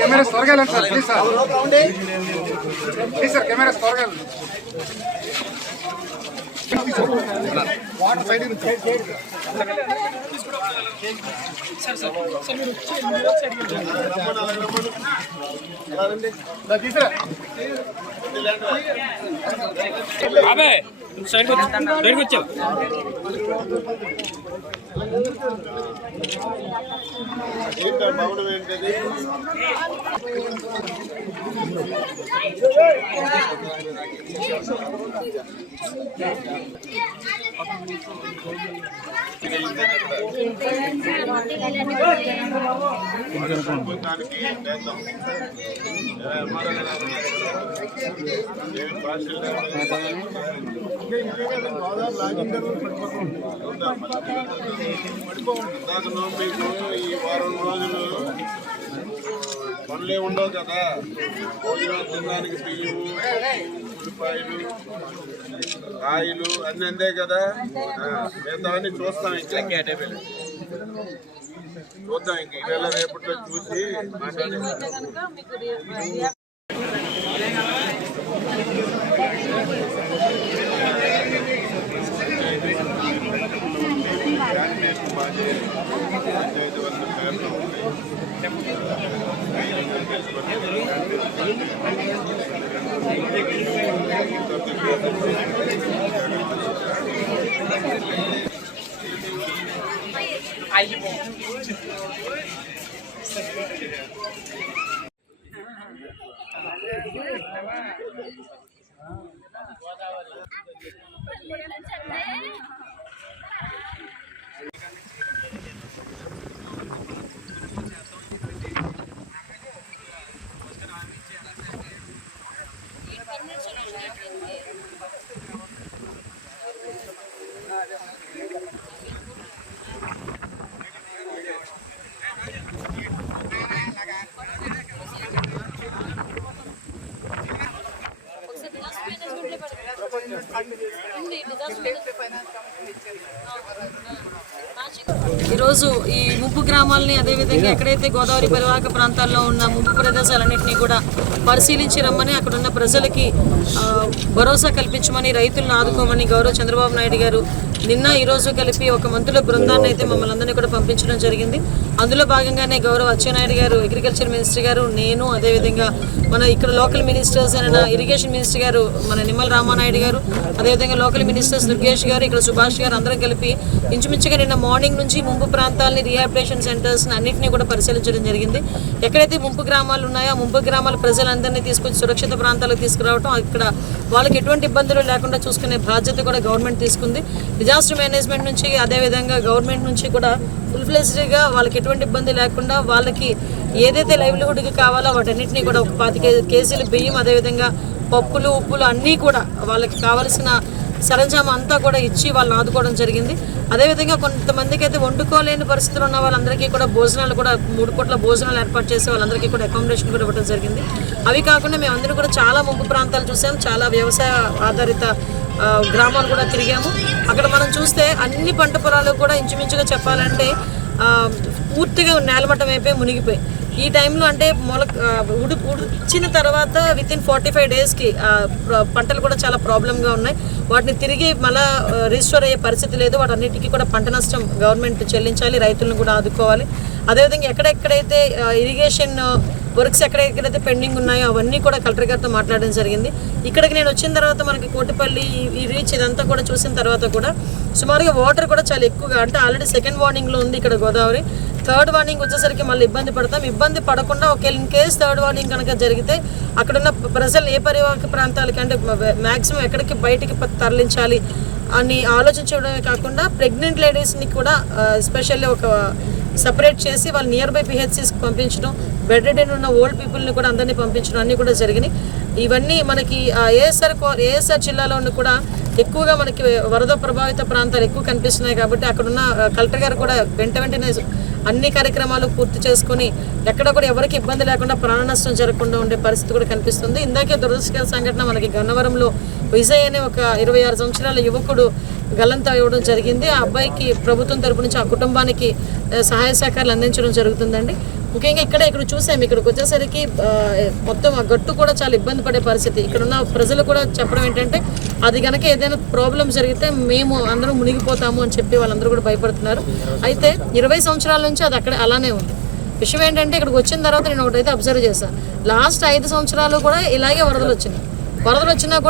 Cameras త్వరగా వెళ్ళండి sir, please sir, please sir, cameras త్వరగా వెళ్ళండి. వాటర్ సైడ్ తీసురా సైడ్కి వచ్చావు. భవనం ఏంటది? ఈ వారం రోజులు పనులే ఉండవు కదా, భోజనం తినడానికి బియ్యము, ఉల్లిపాయలు, కాయలు అన్నీ అందే కదా. మిగతావన్నీ చూస్తాం, ఇంకా చూద్దాం, ఇంక ఈవేళ రేపట్లో చూసి మాట్లాడి పంచాయతీ వర్గ పేర్లు ఉంటాయి. ఈరోజు ఈ ముంపు గ్రామాలని, అదేవిధంగా ఎక్కడైతే గోదావరి పరివాహక ప్రాంతాల్లో ఉన్న ముంపు ప్రదేశాలన్నింటినీ కూడా పరిశీలించి రమ్మని, అక్కడున్న ప్రజలకి భరోసా కల్పించమని, రైతులను ఆదుకోమని గౌరవ చంద్రబాబు నాయుడు గారు నిన్న ఈరోజు కలిపి ఒక మంత్రుల బృందాన్ని అయితే మమ్మల్ని అందరినీ కూడా పంపించడం జరిగింది. అందులో భాగంగానే గౌరవ అచ్చెన్నాయుడు గారు, అగ్రికల్చర్ మినిస్టర్ గారు, నేను, అదేవిధంగా మన ఇక్కడ లోకల్ మినిస్టర్స్ అయిన ఇరిగేషన్ మినిస్టర్ గారు మన నిమ్మల రామానాయుడు గారు, అదేవిధంగా లోకల్ మినిస్టర్స్ దుర్గేష్ గారు, ఇక్కడ సుభాష్ గారు అందరం కలిపి ఇంచుమించుగా నిన్న మార్నింగ్ నుంచి ముంపు ప్రాంతాలని, రీహాబిలిటేషన్ సెంటర్స్ని అన్నింటినీ కూడా పరిశీలించడం జరిగింది. ఎక్కడైతే ముంపు గ్రామాలు ఉన్నాయో ఆ ముంపు గ్రామాల ప్రజలందరినీ తీసుకొచ్చి సురక్షిత ప్రాంతాలకు తీసుకురావడం, ఇక్కడ వాళ్ళకి ఎటువంటి ఇబ్బందులు లేకుండా చూసుకునే బాధ్యత కూడా గవర్నమెంట్ తీసుకుంది. డిజాస్టర్ మేనేజ్మెంట్ నుంచి, అదేవిధంగా గవర్నమెంట్ నుంచి కూడా ఫుల్ ఫ్లెజ్డ్గా వాళ్ళకి ఎటువంటి ఇబ్బంది లేకుండా వాళ్ళకి ఏదైతే లైవ్లీహుడ్కి కావాలో వాటన్నిటినీ కూడా ఒక 25 కేజీల బియ్యం, అదేవిధంగా పప్పులు, ఉప్పులు అన్నీ కూడా వాళ్ళకి కావాల్సిన సరంజామా అంతా కూడా ఇచ్చి వాళ్ళని ఆదుకోవడం జరిగింది. అదేవిధంగా కొంతమందికి అయితే వండుకోలేని పరిస్థితులు ఉన్న వాళ్ళందరికీ కూడా భోజనాలు కూడా 3 పూట్ల భోజనాలు ఏర్పాటు చేసి వాళ్ళందరికీ కూడా అకామిడేషన్ కూడా ఇవ్వడం జరిగింది. అవి కాకుండా మేము అందరూ కూడా చాలా ముంపు ప్రాంతాలు చూసాం, చాలా వ్యవసాయ ఆధారిత గ్రామాలు కూడా తిరిగాము. అక్కడ మనం చూస్తే అన్ని పంట పొలాలు కూడా ఇంచుమించుగా చెప్పాలంటే పూర్తిగా నేలమట్టం అయిపోయి మునిగిపోయి, ఈ టైంలో అంటే ఉడిచిన తర్వాత వితిన్ 45 డేస్కి పంటలు కూడా చాలా ప్రాబ్లంగా ఉన్నాయి. వాటిని తిరిగి మళ్ళీ రిస్టోర్ అయ్యే పరిస్థితి లేదు. వాటన్నిటికీ కూడా పంట నష్టం గవర్నమెంట్ చెల్లించాలి, రైతులను కూడా ఆదుకోవాలి. అదేవిధంగా ఎక్కడెక్కడైతే ఇరిగేషన్ వర్క్స్ ఎక్కడెక్కడైతే పెండింగ్ ఉన్నాయో అవన్నీ కూడా కలెక్టర్ గారితో మాట్లాడడం జరిగింది. ఇక్కడికి నేను వచ్చిన తర్వాత మనకి కోటిపల్లి ఈ రీచ్ ఇదంతా కూడా చూసిన తర్వాత కూడా సుమారుగా వాటర్ కూడా చాలా ఎక్కువగా, అంటే ఆల్రెడీ 2nd వార్నింగ్లో ఉంది ఇక్కడ గోదావరి. 3rd వార్నింగ్ వచ్చేసరికి మళ్ళీ ఇబ్బంది పడతాం. ఇబ్బంది పడకుండా ఒకవేళ ఇన్ కేస్ 3rd వార్నింగ్ కనుక జరిగితే అక్కడున్న ప్రజలు ఏ పరివాహక ప్రాంతాలకి అంటే మ్యాక్సిమం ఎక్కడికి బయటికి తరలించాలి అని ఆలోచించడమే కాకుండా ప్రెగ్నెంట్ లేడీస్ని కూడా ఎస్పెషల్లీ ఒక సపరేట్ చేసి వాళ్ళు నియర్ బై పిహెచ్సిస్కి పంపించడం, బెడ్ రెడీ ఉన్న ఓల్డ్ పీపుల్ని కూడా అందరినీ పంపించడం అన్నీ కూడా జరిగినాయి. ఇవన్నీ మనకి ఏఎస్ఆర్ జిల్లాలో కూడా ఎక్కువగా మనకి వరద ప్రభావిత ప్రాంతాలు ఎక్కువ కనిపిస్తున్నాయి. కాబట్టి అక్కడున్న కలెక్టర్ గారు కూడా వెంటనే అన్ని కార్యక్రమాలు పూర్తి చేసుకుని ఎక్కడ కూడా ఎవరికి ఇబ్బంది లేకుండా ప్రాణ నష్టం జరగకుండా ఉండే పరిస్థితి కూడా కనిపిస్తుంది. ఇందాకే దురదృష్టకర సంఘటన మనకి గన్నవరంలో విజయ్ అనే ఒక 26 సంవత్సరాల యువకుడు గల్లంతా ఇవ్వడం జరిగింది. ఆ అబ్బాయికి ప్రభుత్వం తరపు నుంచి ఆ కుటుంబానికి సహాయ సహకారాలు అందించడం జరుగుతుందండి. ముఖ్యంగా ఇక్కడ చూసాము, ఇక్కడికి వచ్చేసరికి మొత్తం ఆ గట్టు కూడా చాలా ఇబ్బంది పడే పరిస్థితి. ఇక్కడ ఉన్న ప్రజలు కూడా చెప్పడం ఏంటంటే అది కనుక ఏదైనా ప్రాబ్లం జరిగితే మేము అందరం మునిగిపోతాము అని చెప్పి వాళ్ళందరూ కూడా భయపడుతున్నారు. అయితే 20 సంవత్సరాల నుంచి అది అక్కడ అలానే ఉంది. విషయం ఏంటంటే ఇక్కడికి వచ్చిన తర్వాత నేను ఒకటైతే అబ్జర్వ్ చేశాను, లాస్ట్ 5 సంవత్సరాలు కూడా ఇలాగే వరదలు వచ్చినాయి. వరదలు వచ్చినా